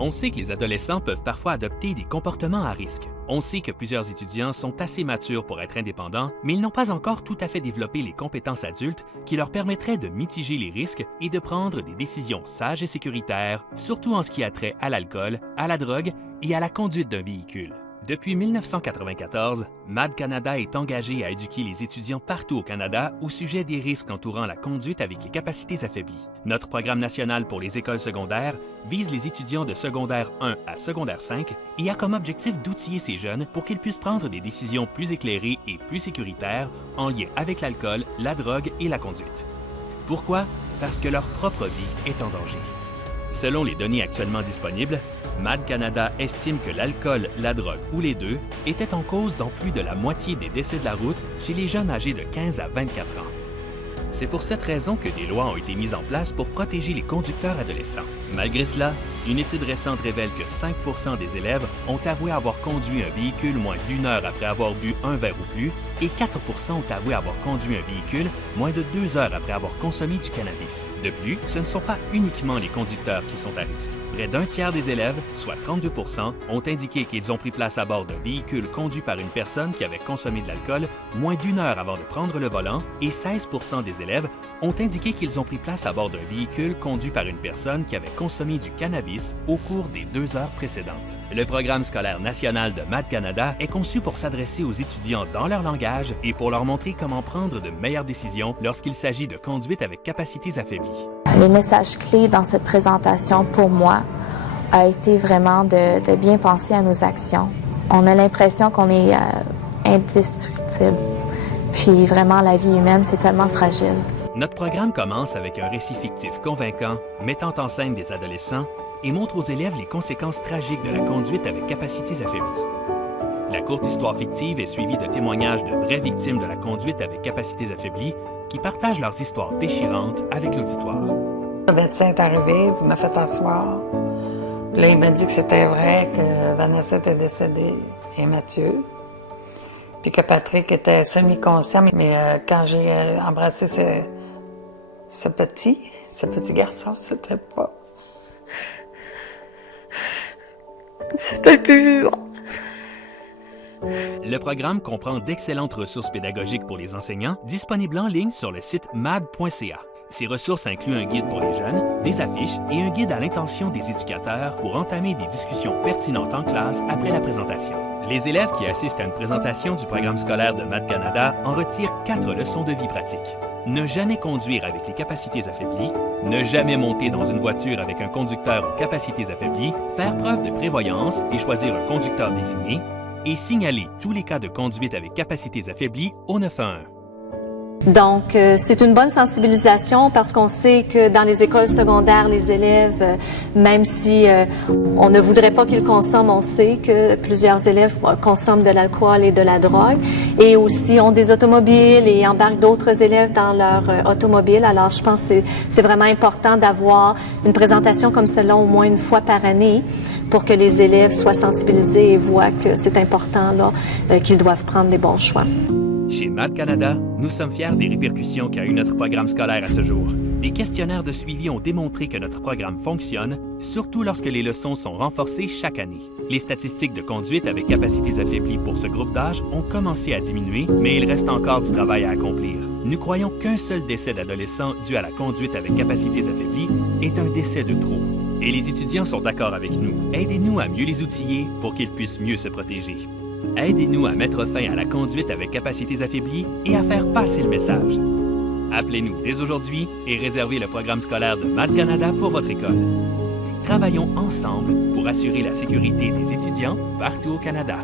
On sait que les adolescents peuvent parfois adopter des comportements à risque. On sait que plusieurs étudiants sont assez matures pour être indépendants, mais ils n'ont pas encore tout à fait développé les compétences adultes qui leur permettraient de mitiger les risques et de prendre des décisions sages et sécuritaires, surtout en ce qui a trait à l'alcool, à la drogue et à la conduite d'un véhicule. Depuis 1994, MAD Canada est engagé à éduquer les étudiants partout au Canada au sujet des risques entourant la conduite avec les capacités affaiblies. Notre programme national pour les écoles secondaires vise les étudiants de secondaire 1 à secondaire 5 et a comme objectif d'outiller ces jeunes pour qu'ils puissent prendre des décisions plus éclairées et plus sécuritaires en lien avec l'alcool, la drogue et la conduite. Pourquoi? Parce que leur propre vie est en danger. Selon les données actuellement disponibles, MAD Canada estime que l'alcool, la drogue ou les deux étaient en cause dans plus de la moitié des décès de la route chez les jeunes âgés de 15 à 24 ans. C'est pour cette raison que des lois ont été mises en place pour protéger les conducteurs adolescents. Malgré cela, une étude récente révèle que 5 % des élèves ont avoué avoir conduit un véhicule moins d'1 heure après avoir bu un verre ou plus et 4 % ont avoué avoir conduit un véhicule moins de 2 heures après avoir consommé du cannabis. De plus, ce ne sont pas uniquement les conducteurs qui sont à risque. Près d'un tiers des élèves, soit 32 %, ont indiqué qu'ils ont pris place à bord d'un véhicule conduit par une personne qui avait consommé de l'alcool moins d'1 heure avant de prendre le volant et 16 % des élèves ont indiqué qu'ils ont pris place à bord d'un véhicule conduit par une personne qui avait consommé du cannabis au cours des 2 heures précédentes. Le programme scolaire national de MAD Canada est conçu pour s'adresser aux étudiants dans leur langage et pour leur montrer comment prendre de meilleures décisions lorsqu'il s'agit de conduite avec capacités affaiblies. Les messages clés dans cette présentation, pour moi, a été vraiment de bien penser à nos actions. On a l'impression qu'on est indestructible. Puis vraiment, la vie humaine, c'est tellement fragile. Notre programme commence avec un récit fictif convaincant, mettant en scène des adolescents et montre aux élèves les conséquences tragiques de la conduite avec capacités affaiblies. La courte histoire fictive est suivie de témoignages de vraies victimes de la conduite avec capacités affaiblies qui partagent leurs histoires déchirantes avec l'auditoire. Le médecin est arrivé et m'a fait asseoir. Puis là, il m'a dit que c'était vrai, que Vanessa était décédée et Mathieu. Puis que Patrick était semi-conscient. Mais quand j'ai embrassé ce petit garçon, c'était pas... C'était pur. Le programme comprend d'excellentes ressources pédagogiques pour les enseignants disponibles en ligne sur le site mad.ca. Ces ressources incluent un guide pour les jeunes, des affiches et un guide à l'intention des éducateurs pour entamer des discussions pertinentes en classe après la présentation. Les élèves qui assistent à une présentation du programme scolaire de MAD Canada en retirent 4 leçons de vie pratiques. Ne jamais conduire avec les capacités affaiblies, ne jamais monter dans une voiture avec un conducteur aux capacités affaiblies, faire preuve de prévoyance et choisir un conducteur désigné, et signaler tous les cas de conduite avec capacités affaiblies au 911. Donc, c'est une bonne sensibilisation parce qu'on sait que dans les écoles secondaires, les élèves, même si on ne voudrait pas qu'ils consomment, on sait que plusieurs élèves consomment de l'alcool et de la drogue et aussi ont des automobiles et embarquent d'autres élèves dans leur automobile. Alors, je pense que c'est vraiment important d'avoir une présentation comme celle-là au moins une fois par année pour que les élèves soient sensibilisés et voient que c'est important là, qu'ils doivent prendre des bons choix. Chez MAD Canada, nous sommes fiers des répercussions qu'a eu notre programme scolaire à ce jour. Des questionnaires de suivi ont démontré que notre programme fonctionne, surtout lorsque les leçons sont renforcées chaque année. Les statistiques de conduite avec capacités affaiblies pour ce groupe d'âge ont commencé à diminuer, mais il reste encore du travail à accomplir. Nous croyons qu'un seul décès d'adolescent dû à la conduite avec capacités affaiblies est un décès de trop. Et les étudiants sont d'accord avec nous. Aidez-nous à mieux les outiller pour qu'ils puissent mieux se protéger. Aidez-nous à mettre fin à la conduite avec capacités affaiblies et à faire passer le message. Appelez-nous dès aujourd'hui et réservez le programme scolaire de MAD Canada pour votre école. Travaillons ensemble pour assurer la sécurité des étudiants partout au Canada.